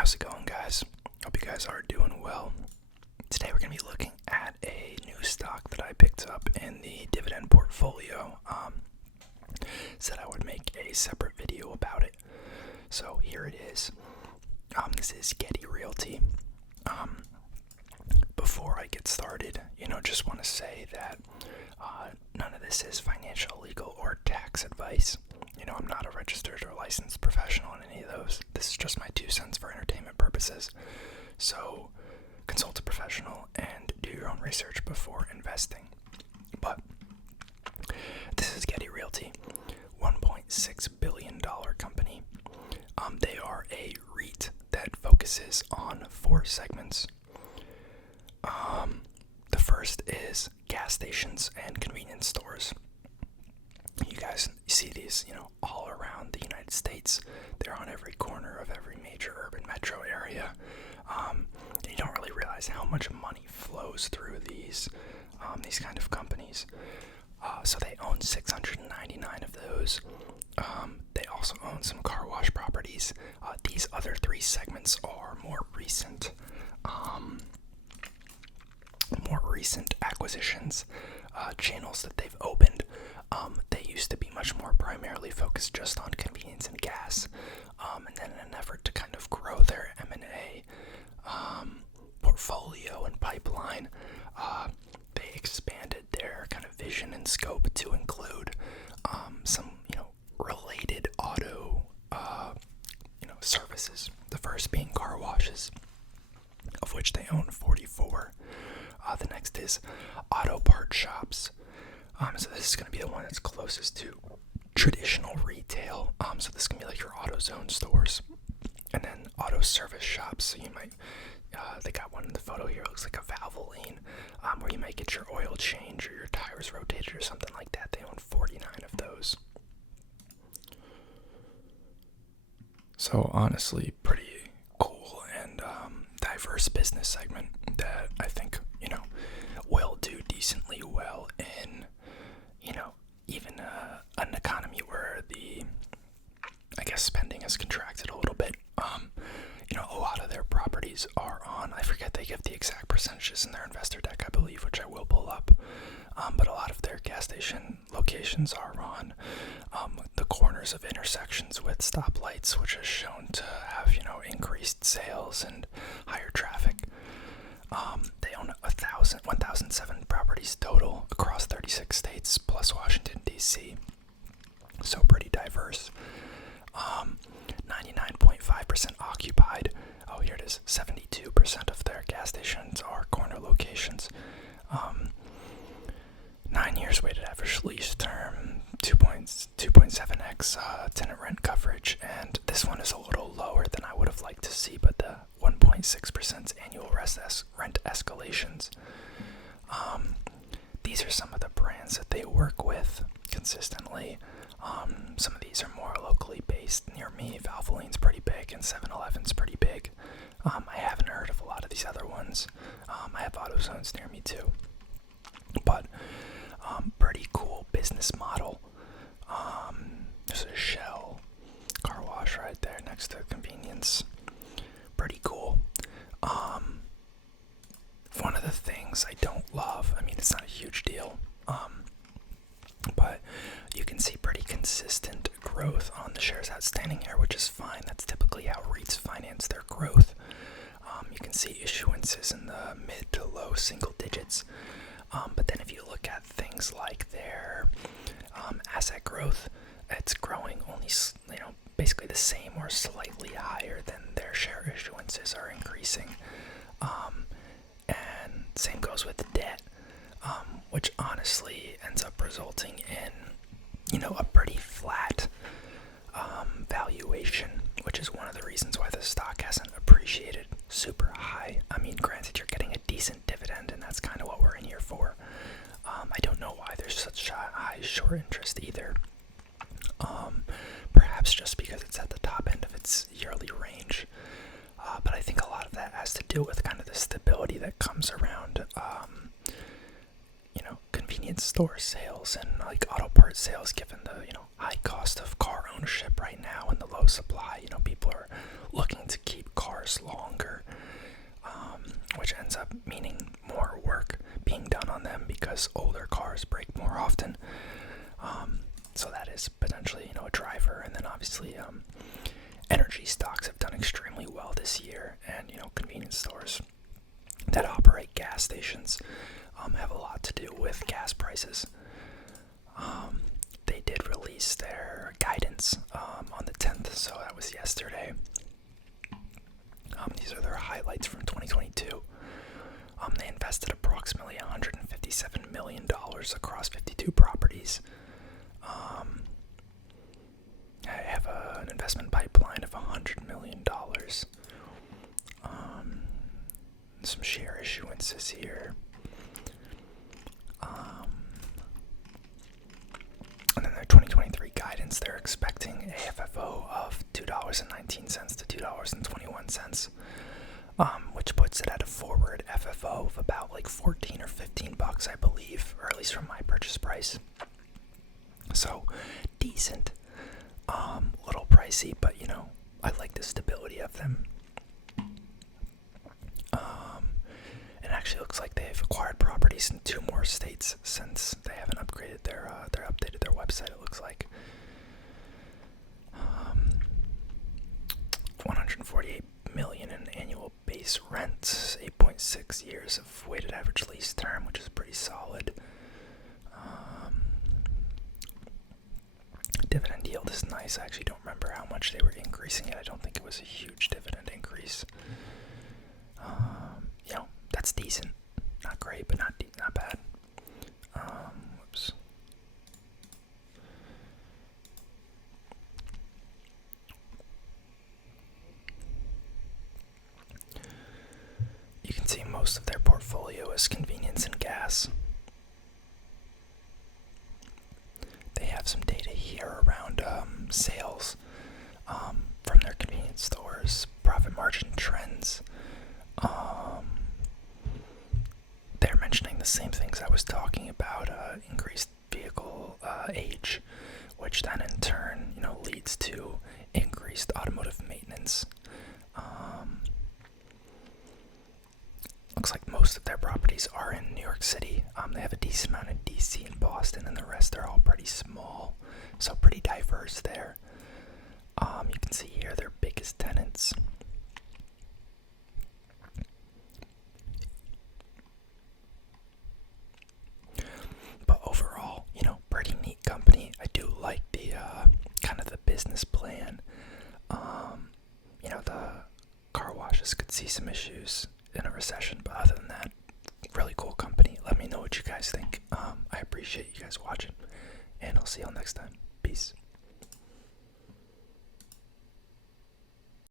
How's it going, guys? Hope you guys are doing well. Today we're going to be looking at a new stock that I picked up in the Dividend portfolio. Said I would make a separate video about it. So here it is. This is Getty Realty. Before I get started, just want to say that none of this is financial, legal, or tax advice. I'm not a registered or licensed professional in any of those. This is just my 2 cents for entertainment purposes. So consult a professional and do your own research before investing. But this is Getty Realty, $1.6 billion company. They are a REIT that focuses on 4 segments. The first is gas stations and convenience stores. You guys see these, all around the United States. They're on every corner of every major urban metro area. And you don't really realize how much money flows through these kind of companies. So they own 699 of those. They also own some car wash properties. These other 3 segments are more recent acquisitions, channels that they've opened. They used to be much more primarily focused just on convenience and gas, and then in an effort to kind of grow their M&A portfolio and pipeline, they expanded their kind of vision and scope to include some related auto services. The first being car washes, of which they own 44. The next is auto part shops. So this is going to be the one that's closest to traditional retail. So this can be like your AutoZone stores. And then auto service shops. So you might, they got one in the photo here. It looks like a Valvoline, where you might get your oil change or your tires rotated or something like that. They own 49 of those. So honestly, pretty cool and diverse business segment that I think, will do decently well in, even an economy where spending has contracted a little bit. A lot of their properties are on, I forget, they give the exact percentages in their investor deck, I believe, which I will pull up. But a lot of their gas station locations are on the corners of intersections with stoplights, which is shown to have, increased sales and higher traffic. They own 1,007 properties total across 36 states plus Washington, D.C. So pretty diverse. 99.5% occupied. Oh, here it is. 72% of their gas stations are corner locations. 9 years weighted average lease term, 2.7x tenant rent coverage, and this one is a little lower than I would have liked to see, but the 1.6% annual rent escalations. These are some of the brands that they work with consistently. Some of these are more locally based near me. Valvoline's pretty big and 7-Eleven's pretty big. I haven't heard of a lot of these other ones. I have AutoZones near me too. But pretty cool business model. There's a Shell car wash right there next to convenience. Pretty cool. One of the things I don't love, it's not a huge deal, but you can see pretty consistent growth on the shares outstanding here, which is fine. That's typically how REITs finance their growth. You can see issuances in the mid to low single digits. But then if you look at things like their asset growth, it's growing only, basically the same or slightly higher than their share issuances are increasing. And same goes with the debt, which honestly ends up resulting in, a pretty flat valuation, which is one of the reasons why the stock hasn't appreciated super high. Granted, you're getting a decent dividend, and that's kind of what we're in here for. I don't know why there's such high short interest either. Perhaps just because it's at the top end of its yearly range. But I think a lot of that has to do with kind of the stability that comes around, convenience store sales and like auto parts sales, given the, high cost of car ownership right now and the low supply. People are looking to keep cars energy stocks have done extremely well this year, and convenience stores that operate gas stations have a lot to do with gas prices. They did release their guidance on the 10th, so that was yesterday. These are their highlights from 2022. They invested approximately $157 million across 52 properties. I have an investment pipeline of $100 million. Some share issuances here. And then their 2023 guidance, they're expecting AFFO of $2.19 to $2.21, which puts it at a forward FFO of about like 14 or 15 bucks, I believe, or at least from my purchase price. So decent, little pricey, but I like the stability of them. It actually looks like they've acquired properties in 2 more states since they haven't upgraded updated their website. It looks like $148 million in annual base rent, 8.6 years of weighted average lease term, which is pretty solid. Dividend yield is nice. I actually don't remember how much they were increasing it. I don't think it was a huge dividend increase. That's decent. Not great, but not bad. Whoops. You can see most of their portfolio is convenience and gas. They have some data here around sales from their convenience stores, profit margin trends. They're mentioning the same things I was talking about, increased vehicle age, which then in turn, leads to increased automotive maintenance. Looks like most of their properties are in New York City. They have a decent amount in DC and Boston, and the rest are all pretty small, so pretty diverse there. You can see here their biggest tenants. But overall, pretty neat company. I do like the kind of the business plan. The car washes could see some issues.